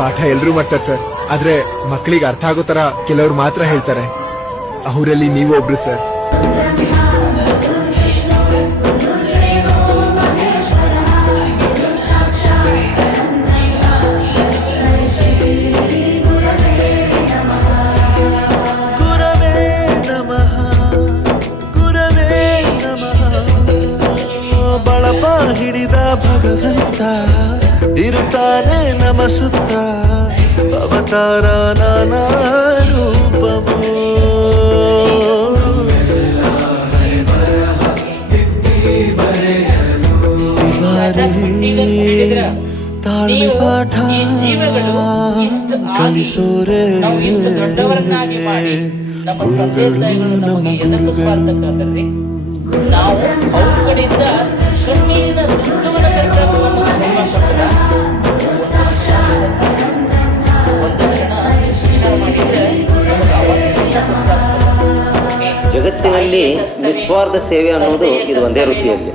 ಪಾಠ ಎಲ್ರೂ ಮಾಡ್ತಾರೆ ಸರ್, ಆದ್ರೆ ಮಕ್ಕಳಿಗೆ ಅರ್ಥ ಆಗೋ ತರ ಕೆಲವ್ರು ಮಾತ್ರ ಹೇಳ್ತಾರೆ. ಅವರಲ್ಲಿ ನೀವು ಒಬ್ರು ಸರ್. ಬಳಪ ಹಿಡಿದ ಭಗವಂತ ಇರುತ್ತಾನೆ ನಮ ಸುತ್ತ, ಅವತಾರ ನಾನಾ ರೂಪವೋ. ತಾಳ್ಮೆ ಪಾಠ ಕಲಿಸೋರೆ ಗುರುಗಳು ನಮ್ಮ ಗುರುಗಳು. ನಾವು ಅವ್ರ ಕಡೆಯಿಂದ ಕಣ್ಣಿನ ದುಃಖವನ್ನ ಕಲಿಸೋದು ಜಗತ್ತಿನಲ್ಲಿ ನಿಸ್ವಾರ್ಥ ಸೇವೆ ಅನ್ನೋದು ಇದು ಒಂದೇ ವೃತ್ತಿಯಲ್ಲಿ.